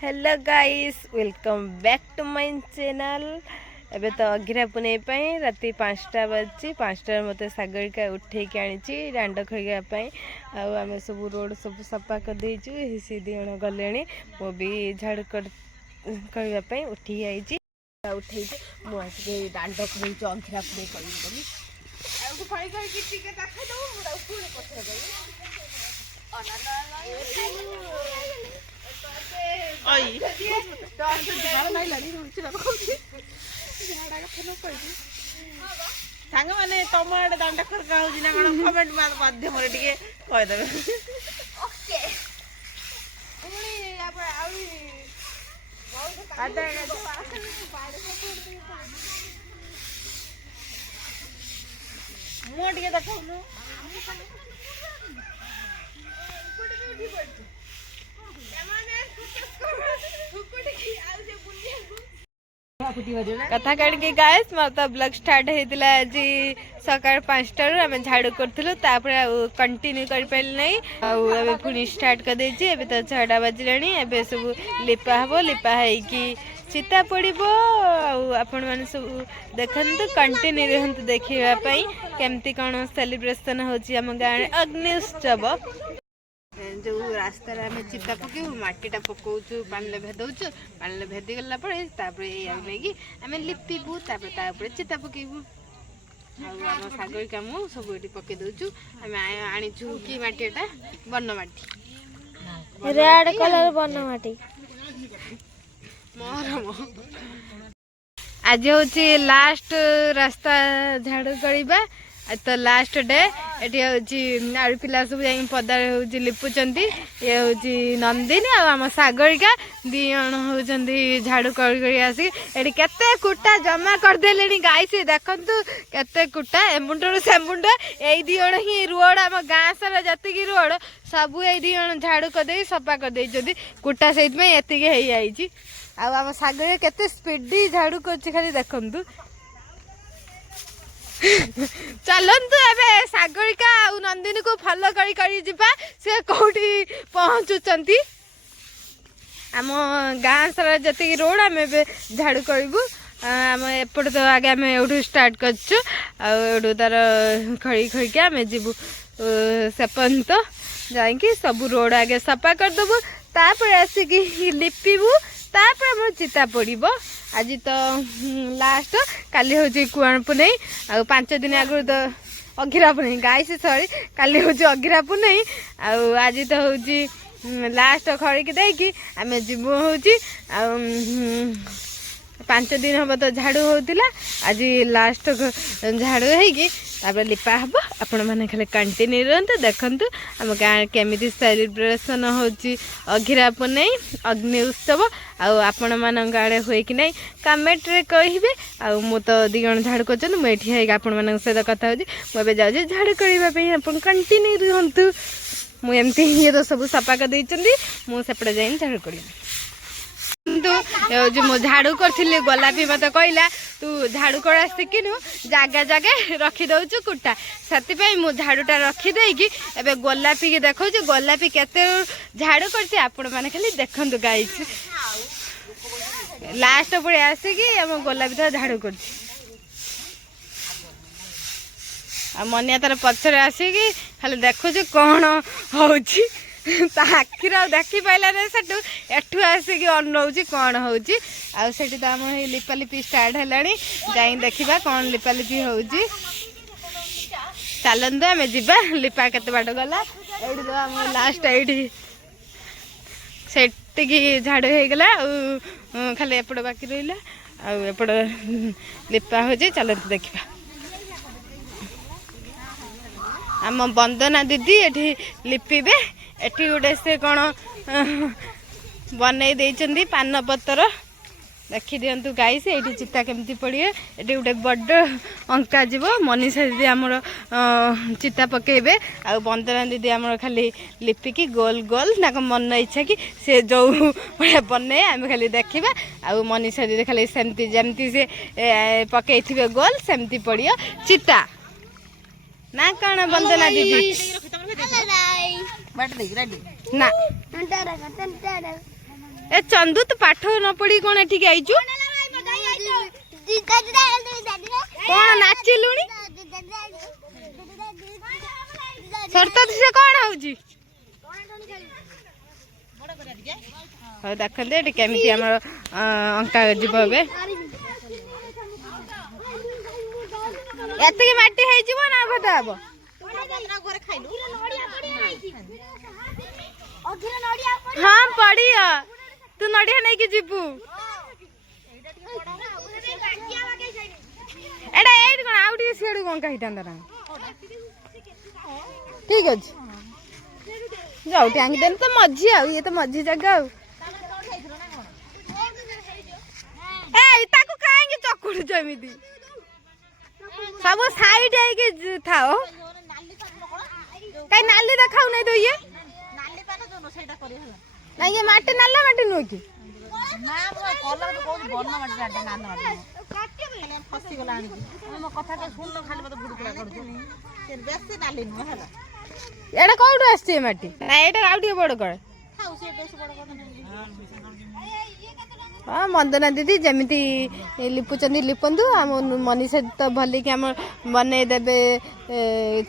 Hello guys welcome back to my channel. एबे तो अघिरा पुनई राति 5टा बजी 5टार मत सागरिका उठे आनी दांड खोईापी आम सब रोड सब सफा कर देचु सी दिण गले मु भी झाड़ू करने उठी आई उठे मुझे दांड खोई अघिरा पुनई सांग मैंने तुम आड़े दांडा कर कमेंट माध्यम कहीदेवे मुझे देखा कथा काढ़ी गाइस मत ब्लॉग स्टार्ट होता आज सकाळ 5टार आम झाड़ू करूँ कंटिन्यू कर पारे पुणी स्टार्ट कर तो 6टा बजलानी एवं सब लिपा हम लिपा होगी चिता पड़ो आपण मैंने सब देखु कंटिन्यू रुहतु देखापी केमती कौन सेलिब्रेशन होम गाँव अग्नि उत्सव जो रास्ता आम चिता पकेबू मटीटा पकाऊ पानी भेदौचु पानी भेदी गला नहीं आम लिपू चिता पकेबू आम सागरिका मु सब ये पकई दौचु आम आनीचु कि मटीटा बन माटी रेड कलर बन माटी मरम आज हूँ लास्ट रास्ता झाड़ू करवा तो लास्ट डे ये हूँ आड़ पिला सब जा पदार हूँ लिपुंट ये हूँ नंदिनी आम सागरिका दी जन होती झाड़ू कर केते कुटा जमा करदे गाई से देखु केते कुटा एमुंडू से मुंड यही दी जन ही रोड आम गाँ सारा जी रोड सब ये दी जन झाड़ू करदे सफा करदे कुटा से ये आम सागर केते स्पीडी झाड़ू कर खाली देखु चलतु एबे सागरिका आ नंदिनी को फॉलो करी जिबा से कोठी पहुंचुचंती आम गाँ सारा जति रोड आम एबे झाड़ू करूँ आम एपट तो आगे आम एठू स्टार्ट करछु आठू तार खड़ी खड़िकी आम जीवु सेपंत जाकि सब रोड आगे सफा करदेबू तापर आसिकी लिपिबू तापर आम चिता पड़ो आज तो लास्ट काली हूँ कुआं पुनई आ 5 दिन आगु तो अघिरा पुनई गाई से सॉरी काली हूँ अघिरा पुनई आज तो हूँ लास्ट खड़िकी देकी आम जीवु हूँ 5 दिन हम तो झाड़ू होता आज लास्ट झाड़ू होगी लिपा हम आपण मैंने खाली कंटिन्यू रुहतु देखु आम गाँव केमी सेलिब्रेशन होघिरा पुनई अग्नि उत्सव आपण मान आड़े हुए कि नहीं कमेंट रे कहे मु तो 2 जन झाड़ू कर मुझे आपण मान सहित कथा मुझे जाऊँ झाड़ू करने आप कंटिन्यू रुहतु मुझे ये तो सब सफा कर मुझे जाए झाड़ू कर जो मो झाड़ू करी गोलापी मत कहला तू झाड़ू कर शिखिनु जगह जगह रखी दौचु कुटा से झाड़ूटा रखीदेकी एबे गोलापी की देखो गोलापी केते झाड़ू करछि आपण माने खाली देखंतु गाइस लास्ट पड़े आसिकी आम गोलापी तो झाड़ू कर मनिया तार पछरे आसिकी खाली देखु कौन होउछि आखिर देखी पाइला सेठू एठू आसिक अनौची कौन होची तो आम लिपालिपि स्टार्ट है जाई देखा कौन लिपालिपि होची चलतु आम जा लिपा केते बाट गला ये तो आम लास्ट ये झाड़ू हो गला खाली एपट बाकी रहा एपट लिपा हो चलतु देखा आम वंदना दीदी ये लिपिबे एठी गोटे से कौन बनई देइचंदी पान पतर देखी दिंतु गाई से ये चिता केमती पड़े ये गोटे बड़ अंका जीव मनीषा दीदी आमर चिता पकेबे आ वंदना दीदी आमर खाली लिपिकी गोल गोल ना मन इच्छा कि से जो भाया बने आम खाली देखा आ मनीषा दीदी खाली सेमती जमती से पकई गोल सेमती पड़ियो चिता ना कौन वंदना दीदी ना ए चंदू तू पाठ न पढ़ी कौन एठी आइचु कौन नाचिलुनी सरत से कौन होउची हाँ देखते ये केमी आम अंका जीव ए एतिक माटी ना भदा हम हाँ पढ़िया तू नड़िया नहीं कि जीवु एटा एट कौन आउ टे सियाड़ू कौन कही ना ठीक अच्छे जाऊ टांगी देन तो मझी आउ ये तो मझी जगह आउ ए ताको काहेंगे चकुड़ जमिति सब साइड आके थाओ काई नाली देखाउ नै तो ये नाली पाना जोनो सेटा करी हला ना ये माटी नाला माटी नु की ना मो कलर तो कोन बन्न माटी डाटा नाला माटी खाली हम फसी गला आनी मो कथा तो सुन खाली मते बुडुकुला करछु से बेसी नाली नु हला एडा कोउड आछे माटी ना एटा आउडी बड़ कर खाउ से बेसी बड़ कर हाँ मंदना दीदी जमीती लिपुचंदी लिपंदु आम मनीषा तो भल कि आम बनई देबे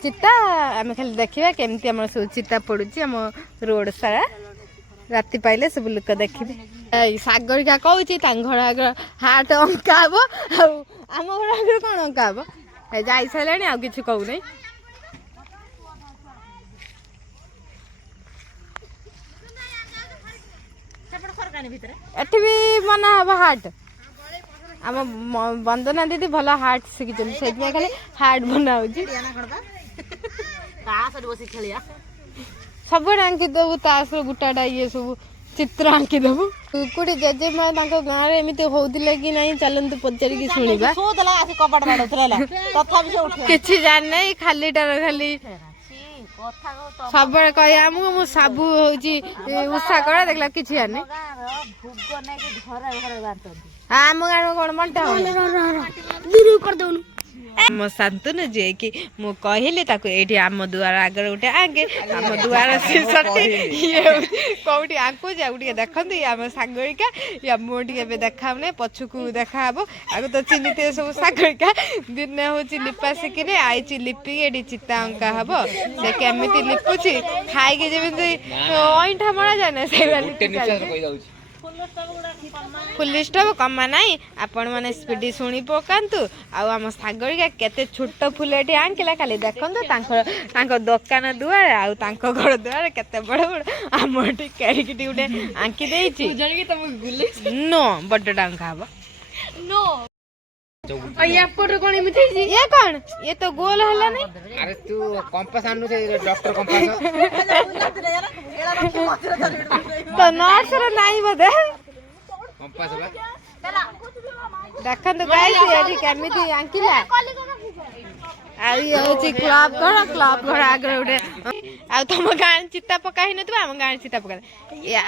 चिता आम खाली देखा केमती आम सब चिता पड़ुची आम रोड सारा राति पाइले सब लोक देखिए सागरिका कौच घर आग हाट अंका हम आम घर आगे कौन अंका हम जा सारे आ कि कहूना एठी भी मना हम हाट आम वंदना दीदी भल हाट शिखी से खाली हाट बना सब आंकी देबू तास गुटाटा ये सब चित्र आंकी देबू कोटी जेजेमा गाँव में एमती होउतिले कि नहीं चलते पचारिकी शुणा किसी जान नहीं खालीटार खाली सब कह मु सबू हूँ उषा कर देखला कि आम गाँव कौन मंटा मो शांतनु जे कि मु कहली ताको एठी आम दुआर आगे गोटे आगे आम दुआर शीर्षटे ये कौटी आंकु जे गोटे देखते आम सागरिका या मोटे देखाने पछकू देखा आगे तो चिन्हते सब सागरिका दिन हूँ लिपा शिखी आई लिपि एटी चिता अंका हम से केमी लिपुची खाई जमी अईठा मरा जाए ना से फुल स्टॉप कमा नाई आपण मैंने स्पीडी शुणी पकातु आम सागरिका केते छोट फुलटी आंकिला खाली देखते दुकान दुआर घर दुआर केते बड़ बड़ आम कैरिकी गोटे आंकी नो बड़ा अंका हम ये कौन ये कौन ये तो गोल हला नहीं अरे तू कंपास आनु से डॉक्टर कंपास तो नर्स रे नहीं बदे कंपास बा देखन तो गाइस एठी केमिति आंकिला आई होची क्लब घर आगे उडे आ तुम गान चित्ता पकाही न हम गान चित्ता पका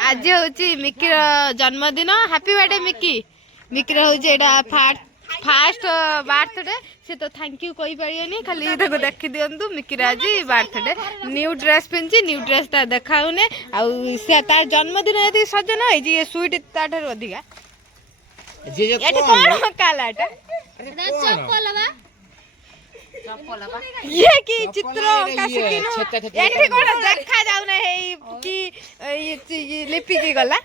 आज होची मिक्की जन्मदिन हैप्पी बर्थडे मिक्की मिक्की होची एटा फास्ट बर्थडे से तो थैंक यू कही पारिए खाली देखी दिंतु मिकिर आज बर्थडे न्यू ड्रेस पिंधि न्यू ड्रेस ता देखाऊने तार जन्मदिन ये सजन है स्वीट तार अधिका कौन कालाटा ये कि चित्र देखा जाऊना है कि लिपि की गला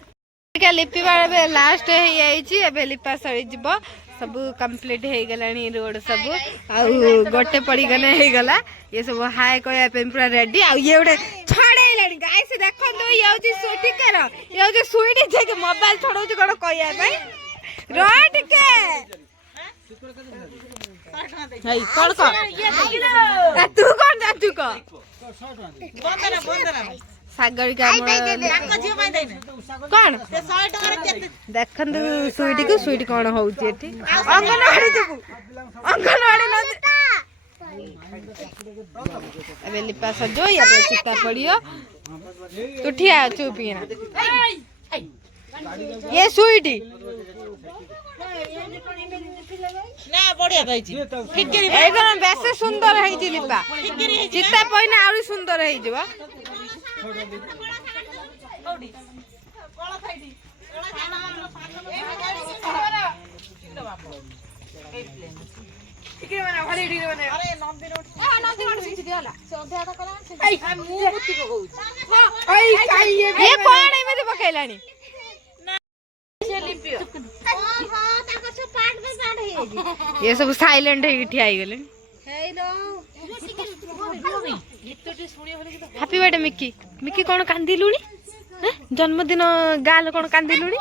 लिपि बार लास्ट है लिपा सरी जीव सब कंप्लीट हो गलानी रोड सब गोटे पड़ी गने हो गला ये सब हाय कहया पे पूरा रेडी आ ये गोटे छड़ेलानी गाइस देखंतो ये होची स्वीटी कर ये होची स्वीटी जे के मोबाइल छड़ौची कोन कहया पे रोड के हाय कोन को तू कोन जा तू को बंदना सागरिका कौन देखु स्वीटी को स्वीटी कौन हूँ अंगनवाड़ी जीवु अंगनवाड़ी न लिपा सजो या चिता पड़ियो तू ठिया चुप ये स्वीटी ना बढ़िया रहिछि फिकिरी एकदम बेसे सुंदर है लिपा चिता पइना आउरी सुंदर है जीवा ये कौन एମିତି ପକେଇଲାଣି ये सब साइलेंट ହେଇକି ଠିଆ ହେଇଗଲେ हैप्पी बर्थडे मिकी मिकी कौन कांदिलुनी जन्मदिन गाल कौन कांदिलुनी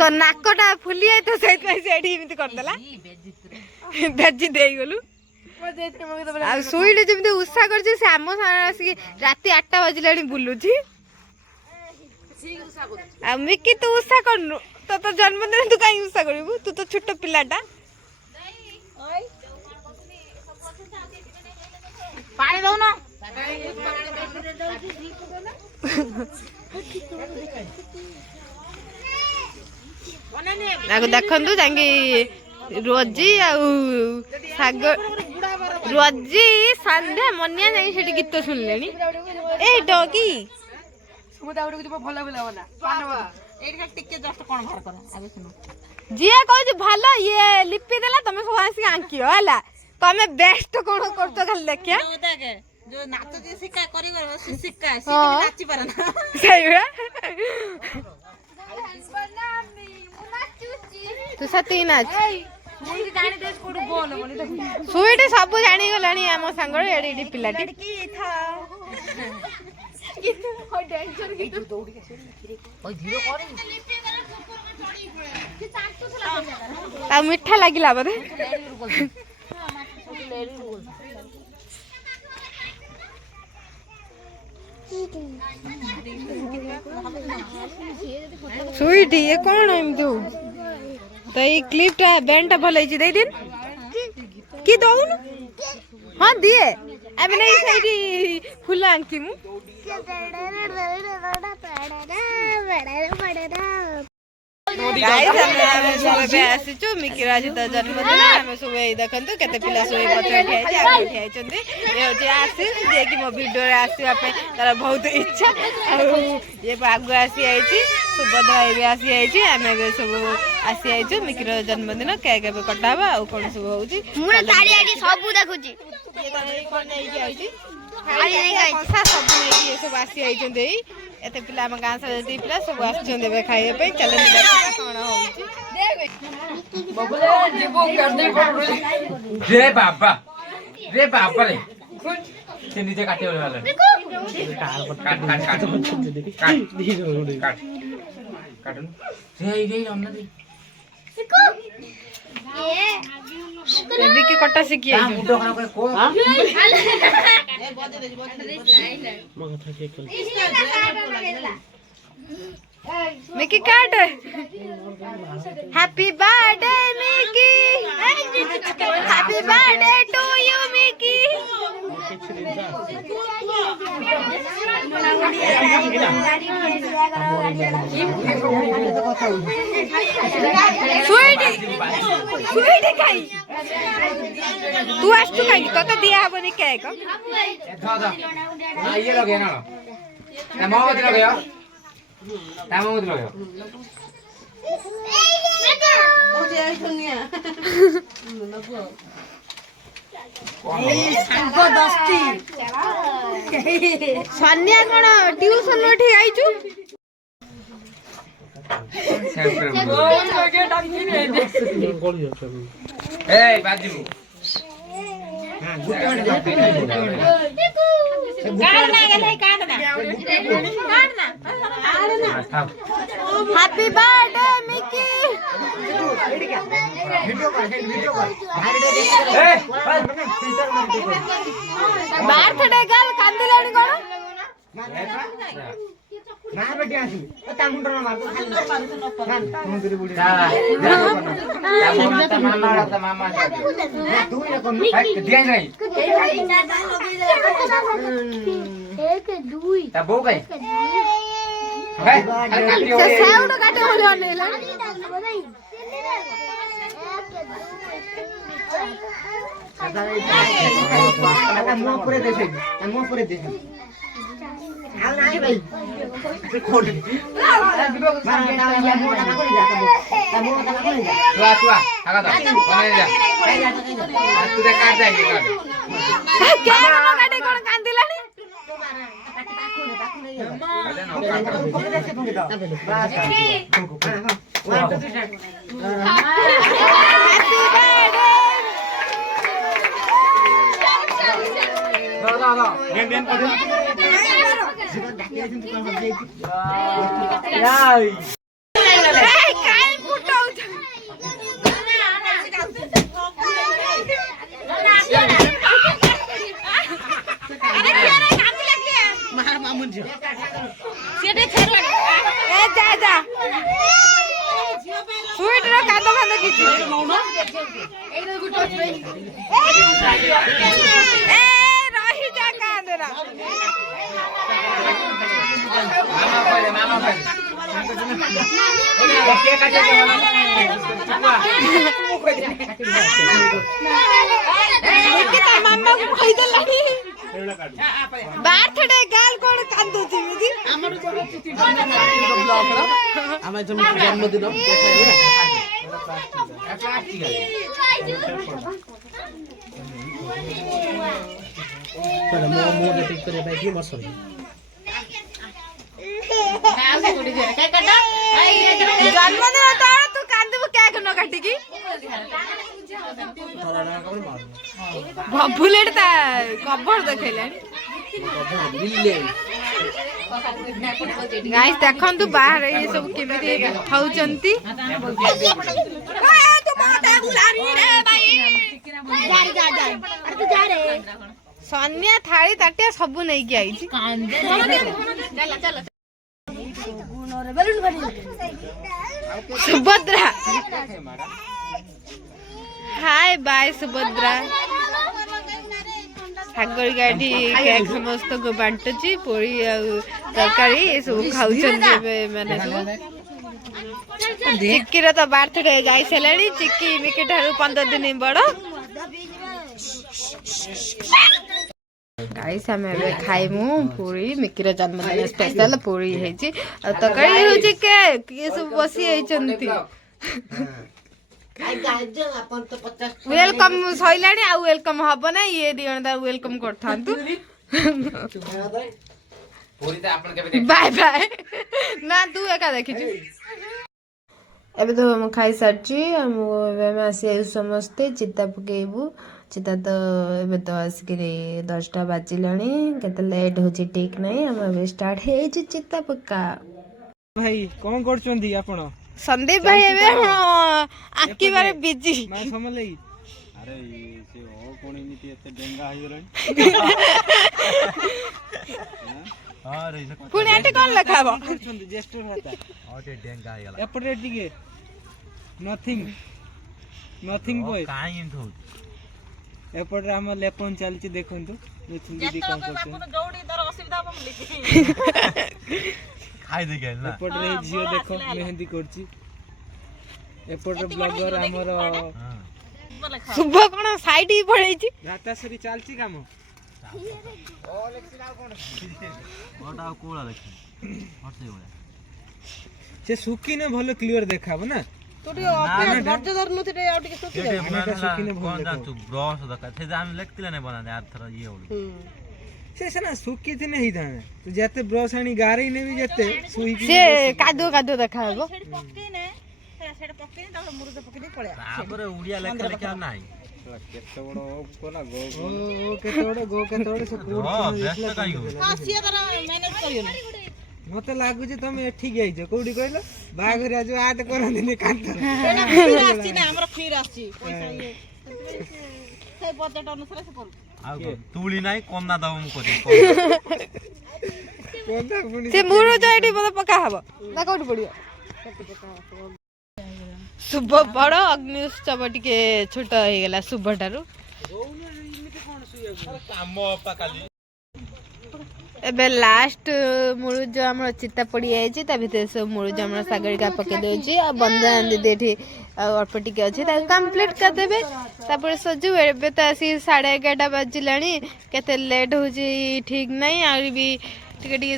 तो नाकटा फुली जाए तो सेठी करदेला बेजी दे गलु शुईले जमी उत्साह कर आम सामने राति 8टा बजला बुलुची मिकी तू उत्साह करनु तो जन्मदिन तू कहीं उत्साह करू तू तो छोट पिलाटा पानी दो ना देखु जाकि रोजी आगर रोजी संध्या मनिया जा गीत शुणिले ए डगी जी कह भल ये लिपि देला तुम सब आसिक आंकियो है तुम बेस्ट कौन कर खाली देखिया जो नाच जे सिक्का करी सिक्का नाची पारे ना सही तू सती नाच सुईटी सब जानी गलानी आम सांग एडी पिलाटी मीठा लगिला बोधे सुईटी ये कौन एमती हो तो ये क्लिपटा बैंडटा भल दे दिन कि दौन हाँ दिए अब नहीं सही फुल आंकी मु आसीचु मिकिर आज जन्मदिन आम सब देखते केते पिला सब पत्र ठिया आशीष जे कि मो वीडियो आसवाई तार बहुत इच्छा ये आगु आसी आई सुभद्रा भी आसी आई आम सब आसी आई मिकिर जन्मदिन केक कटा आ कौन सब हो सब आसी आई एत पिला आम गाँ सारा पिला सब आसबे खाइबा चैलेंज रे बाबा रे बाबा रे से नीचे काटे वाला काट काट काट काट काट रे रे अन्ना दे बेबी के कटा सीखी आई मुंडो खराब करे को ए बजे दे मग था के कल मिकी काट happy birthday Mickey happy birthday to you Mickey sweetie sweetie खाई तू आज तू खाई तो दिया हबनी केक दादा ना ये लगे ना ना मत लगे तामो मत लगे ओ जे सुनिया सांगो दस्ती सन्या कोन ट्यूशन उठी आइचू ए बाजू happy birthday Miki birthday girl कांदिलानी कोन ना बेटी आसी ता मुंडो ना मार तो खाली ना मुंडरी बुडी ता मामा तू ये कोन दिया नहीं एक दुई ता बो गई है साउंड काटे हो नेला मुंह पूरे देखे ଛୁଆ ଛୁଆ ଆଗ ଦା ବନେଇ ଯା ତୁ ଦେ କାଟ ଦେ କେନ ମଗାଟେ କଣ କାନ୍ଦିଲାଣି କାଇଁ ଫୁଟଉଛ যা যা সুইটର କାନ୍ଦ ଫାନ୍ଦ କିଛି ଏ ରହିଯା କାନ୍ଦରା ମାମା କେ କାଟେ ମାମାକୁ କହିଦେଲାଣି ବାର୍ଥଡେ ଗାର୍ଲ କଣ କାନ୍ଦୁଛି ଏମିତି ଆମେ ଜନ୍ମଦିନ ଠିକ କରିବା ପାଇଁ କି ବର୍ଷ ଜନ୍ମଦିନ ତ ତୁ କାନ୍ଦିବୁ କେକ୍ ନ କାଟିକି ବୁଲେଟ ତା କଭର ଦେଖେଇଲାଣି ଗାଇସ୍ ଦେଖନ୍ତୁ ବାହାରେ ଏ ସବୁ କେମିତି ଖାଉଛନ୍ତି ସନ୍ୟା ଥାଳି ତାଟିଆ ସବୁ ନେଇକି ଆଇଛି ସୁଭଦ୍ରା ହାय ବାଏ ସୁଭଦ୍ରା ସାଗରିକା ଏଠି କେକ୍ ସମସ୍ତଙ୍କୁ ବାଣ୍ଟୁଛି ପୋଳି ଆଉ ତରକାରୀ ଏସବୁ ଖାଉଛନ୍ତି ଏବେ ମାନେ ସବୁ ଚିକିର ତ ବାର୍ଥଡେ ଯାଇ ସାରିଲାଣି ଚିକି ମିକି ଠାରୁ 15 ଦିନ ବଡ ଗାଇସ୍ ଆମେ ଏବେ ଖାଇମୁ ପୁରୀ ମିକିର ଜନ୍ମଦିନ ସ୍ପେଶାଲ ପୁରୀ ହେଇଛି ଆଉ ତରକାରୀ ହଉଛି କେକ୍ ଇଏ ସବୁ ବସି ହେଇଛନ୍ତି ୱେଲକମ୍ ସଇଲାଣି ଆଉ ୱେଲକମ୍ ହବ ନା ଇଏ ଦି ଜଣ ତାର ୱେଲକମ୍ କରିଥାନ୍ତୁ ବାଏ ବାଏ ନା ତୁ ଏକା ଦେଖିଛୁ ଏବେ ତ ମୁଁ ଖାଇସାରିଛି ଆଉ ଏବେ ଆମେ ଆସିଯାଇଛୁ ସମସ୍ତେ ଚିତା ପକେଇବୁ ଚିତା ତ ଏବେ ତ ଆସିକିରି 10ଟା ବାଜିଲାଣି କେତେ ଲେଟ୍ ହଉଛି ଠିକ ନାହିଁ ଆମେ ଏବେ ଷ୍ଟାର୍ଟ ହେଇଛି ଚିତା ପକା ଭାଇ କଣ କରୁଛନ୍ତି ଆପଣ ସନ୍ଦୀପ ଭାଇ ଏବେ ଆଙ୍କିବାରେ ବିଜି ସମଲେଇ ଆରେ ସେ ଓ କୋଣ ଏମିତି ଏତେ ଡେଙ୍ଗା ହେଇଗଲାଣି ଆରେ ପୁଣି ଏଠି କଣ ଲେଖା ହବ କରୁଛନ୍ତି ଜ୍ୟେଷ୍ଠ ଭ୍ରାତା ଟିକେ ଡେଙ୍ଗା ହେଇଗଲା ଏପଟେ ଟିକେ ନଥିଙ୍ଗ ବୟ କାଇଁ ଏମିତି ହଉଛି ଏପଟେ ଆମ ଲେପନ ଚାଲିଛି ଦେଖନ୍ତୁ ଦିଦି କଣ କରୁଛନ୍ତି ଖାଇ ଦେଇକି ନା ଏପଟେ ଏଇ ଝିଅ ଦେଖ ମେହେନ୍ଦି କରୁଛି ଏପଟେ ବ୍ଲଗର ଆମର ଶୁଭ କଣ ସାଇଡ ହିଁ ପଳେଇଛି ରାତାଶ୍ରୀ ଚାଲିଛି କାମ ସେ ଶୁଖିନେ ଭଲ କ୍ଲିୟର ଦେଖାବ ନା ସେ ସିନା ଶୁଖିଥିନେ ହେଇଥାନ୍ତା ତୁ ଯେତେ ବ୍ରଶ ଆଣି ଗାରେଇ ନେବି ଯେତେ ସେ କାଦୁଅ କାଦୁଅ ଦେଖା ହବ କେତେ ବଡ କଲା ଗో କେତେ ବଡ ସେ ମତେ ଲାଗୁଛି ତମେ ଏଠିକି ଆଇଛ କୋଉଠି କହିଲ ବାହାଘରିଆ ଯୋଉ ଆର୍ଟ କରନ୍ତିନି କାନ୍ଥ ତୁଳି ନାହିଁ କନା ଦବ ମୁଁ ସେ ମୁରୁଜ ଏଠି ବୋଧେ ପକା ହବ ନା କୋଉଠି ପଡିବ ଶୁଭ ବଡ ଅଗ୍ନି ଉତ୍ସବ ଟିକେ ଛୋଟ ହେଇଗଲା ଶୁଭ ଠାରୁ ଏବେ ଲାଷ୍ଟ ମୁରୁଜ ଆମର ଚିତା ପଡି ଯାଇଛି ତା ଭିତରେ ସବୁ ମୁରୁଜ ଆମର ସାଗରିକା ପକେଇ ଦଉଛି ଆଉ ବନ୍ଦନା ଦିଦି ଏଠି ଅଳ୍ପ ଟିକେ ଅଛି ତାକୁ କମ୍ପ୍ଲିଟ କରିଦେବେ ତାପରେ ସଜୁ ଏବେ ତ ଆସି 11:30 ବାଜିଲାଣି କେତେ ଲେଟ୍ ହଉଛି ଠିକ ନାହିଁ ଆହୁରି ବି ଟିକେ ଟିକେ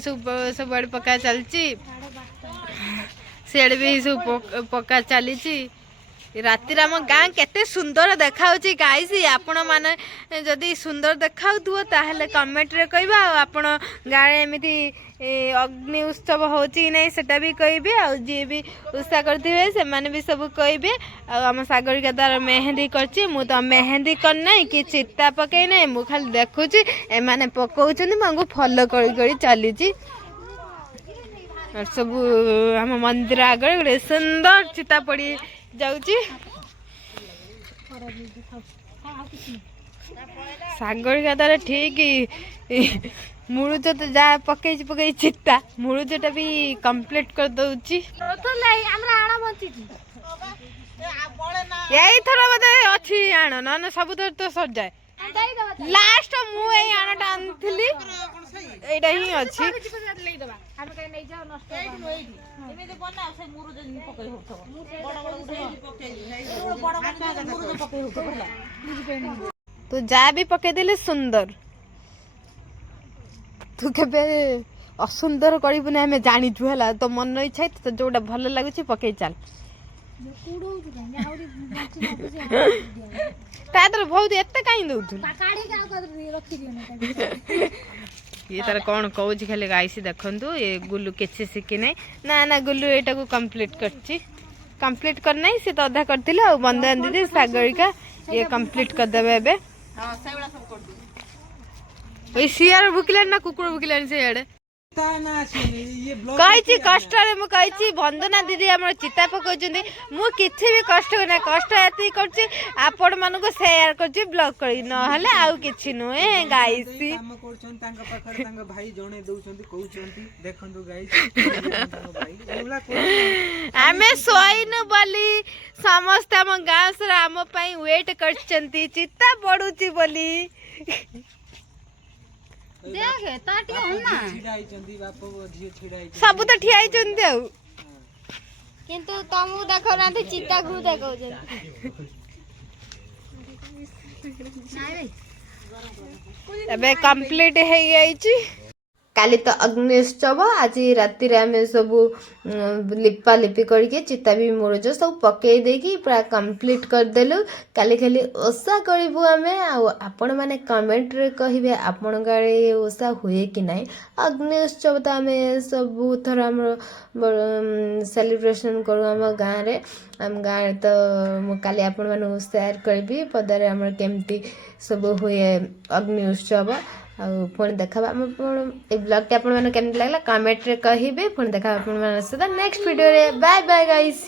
ସବୁଆଡ଼େ ପକା ଚାଲିଛି ସିଆଡ଼େ ବି ସବୁ ପକା ଚାଲିଛି ରାତିରେ ଆମ ଗାଁ କେତେ ସୁନ୍ଦର ଦେଖାଉଛି ଗାଇସ୍ ଆପଣ ମାନେ ଯଦି ସୁନ୍ଦର ଦେଖାଉଥିବ ତାହେଲେ କମେଣ୍ଟରେ କହିବା ଆଉ ଆପଣ ଗାଁରେ ଏମିତି ଅଗ୍ନି ଉତ୍ସବ ହେଉଛି କି ନାହିଁ ସେଟା ବି କହିବେ ଆଉ ଯିଏ ବି ଉତ୍ସାହ କରିଥିବେ ସେମାନେ ବି ସବୁ କହିବେ ଆଉ ଆମ ସାଗରିକା ତାର ମେହେନ୍ଦି କରିଛି ମୁଁ ତ ମେହେନ୍ଦି କରିନାହିଁ କି ଚିତା ପକେଇ ନାହିଁ ମୁଁ ଖାଲି ଦେଖୁଛି ଏମାନେ ପକଉଛନ୍ତି ମୁଁ ତାଙ୍କୁ ଫଲୋ କରି କରି ଚାଲିଛି ସବୁ ଆମ ମନ୍ଦିର ଆଗରେ ଗୋଟେ ସୁନ୍ଦର ଚିତା ପଡ଼ି ଯାଉଛି ସାଗରିକା ତାର ଠିକ ମୁଳୁଜ ତ ଯାହା ପକେଇଛି ଚିତା ମୁଳୁଜଟା ବି କମ୍ପ୍ଲିଟ କରିଦଉଛି ଏଇଥର ବୋଧେ ଅଛି ଆଣ ନହେଲେ ସବୁଥର ତ ସରିଯାଏ ଲାଷ୍ଟ ମୁଁ ଏଇ ଆଣଟା ଆଣିଥିଲି ଏଇଟା ହିଁ ଅଛି ଏମିତି ବନା ସେ ମୁରୁଜ ପକେଇ ହଉଥିବ ବଡ ବଡ ମୁରୁଜ ପକେଇ ହଉଥିବ ହେଲା ତୁ ଯାହା ବି ପକେଇଦେଲେ ସୁନ୍ଦର ତୁ କେବେ ଅସୁନ୍ଦର କରିବୁନି ଆମେ ଜାଣିଛୁ ହେଲା ତୋ ମନ ଇଚ୍ଛା ତୋତେ ଯୋଉଟା ଭଲ ଲାଗୁଛି ପକେଇ ଚାଲ ତା ଦେହରେ ବହୁତ ଏତେ କାହିଁ ଦଉଛୁ ଇଏ ତାର କଣ କହୁଛି ଖାଲି ଗାଇସି ଦେଖନ୍ତୁ ଏ ଗୁଲୁ କିଛି ଶିଖିନାହିଁ ନା ଗୁଲୁ ଏଇଟାକୁ କମ୍ପ୍ଲିଟ କରିଛି କମ୍ପ୍ଲିଟ କରିନାହିଁ ସେ ତ ଅଧା କରିଥିଲେ ଆଉ ବନ୍ଦନା ଦିଦି ସାଗରିକା ଇଏ କମ୍ପ୍ଲିଟ କରିଦେବେ ଏବେ ଏଇ ସିଆର ଭୁକିଲାଣି ନା କୁକୁର ଭୁକିଲାଣି ସେଇଆଡେ କହିଛି କଷ୍ଟରେ ମୁଁ କହିଛି ବନ୍ଦନା ଦିଦି ଆମର ଚିତା ପକାଉଛନ୍ତି ମୁଁ କିଛି ବି କଷ୍ଟ କରିନା କଷ୍ଟ ଏତିକି କରୁଛି ଆପଣ ମାନଙ୍କୁ ସେୟାର କରୁଛି ବ୍ଲଗ କରି ନହେଲେ ଆଉ କିଛି ନୁହେଁ ଗାଇସ୍ କାମ କରୁଛନ୍ତି ତାଙ୍କ ପାଖରେ ତାଙ୍କ ଭାଇ ଜଣେଇ ଦଉଛନ୍ତି କହୁଛନ୍ତି ଦେଖନ୍ତୁ ଗାଇସ୍ ଆମେ ଶୋଇନୁ ବୋଲି ସମସ୍ତେ ଆମ ଗାଁ ସାରା ଆମ ପାଇଁ ୱେଟ କରିଛନ୍ତି ଚିତା ପଡୁଛି ବୋଲି ସବୁ ତ ଠିଆ ହେଇଛନ୍ତି ଆଉ କିନ୍ତୁ ତମକୁ ଦେଖଉନାହାନ୍ତି ଚିତାକୁ ଦେଖଉଛନ୍ତି ଏବେ କମ୍ପ୍ଲିଟ ହେଇଯାଇଛି କାଲି ତ ଅଗ୍ନି ଉତ୍ସବ ଆଜି ରାତିରେ ଆମେ ସବୁ ଲିପା ଲିପି କରିକି ଚିତା ବି ମୁରୁଜ ସବୁ ପକେଇ ଦେଇକି ପୁରା କମ୍ପ୍ଲିଟ କରିଦେଲୁ କାଲି ଖାଲି ଓଷା କରିବୁ ଆମେ ଆଉ ଆପଣମାନେ କମେଣ୍ଟରେ କହିବେ ଆପଣଙ୍କ ଆଡ଼େ ଓଷା ହୁଏ କି ନାହିଁ ଅଗ୍ନି ଉତ୍ସବ ତ ଆମେ ସବୁଥର ଆମର ସେଲିବ୍ରେସନ୍ କରୁ ଆମ ଗାଁରେ ତ ମୁଁ କାଲି ଆପଣମାନଙ୍କୁ ସେୟାର କରିବି ପଦାରେ ଆମର କେମିତି ସବୁ ହୁଏ ଅଗ୍ନି ଉତ୍ସବ ଆଉ ପୁଣି ଦେଖାବା ଆମ ଏଇ ବ୍ଲଗ୍ଟି ଆପଣମାନଙ୍କୁ କେମିତି ଲାଗିଲା କମେଣ୍ଟରେ କହିବେ ପୁଣି ଦେଖାବା ଆପଣମାନଙ୍କ ସହିତ ନେକ୍ସଟ ଭିଡ଼ିଓରେ ବାଏ ବାଏ ଗାଇସ୍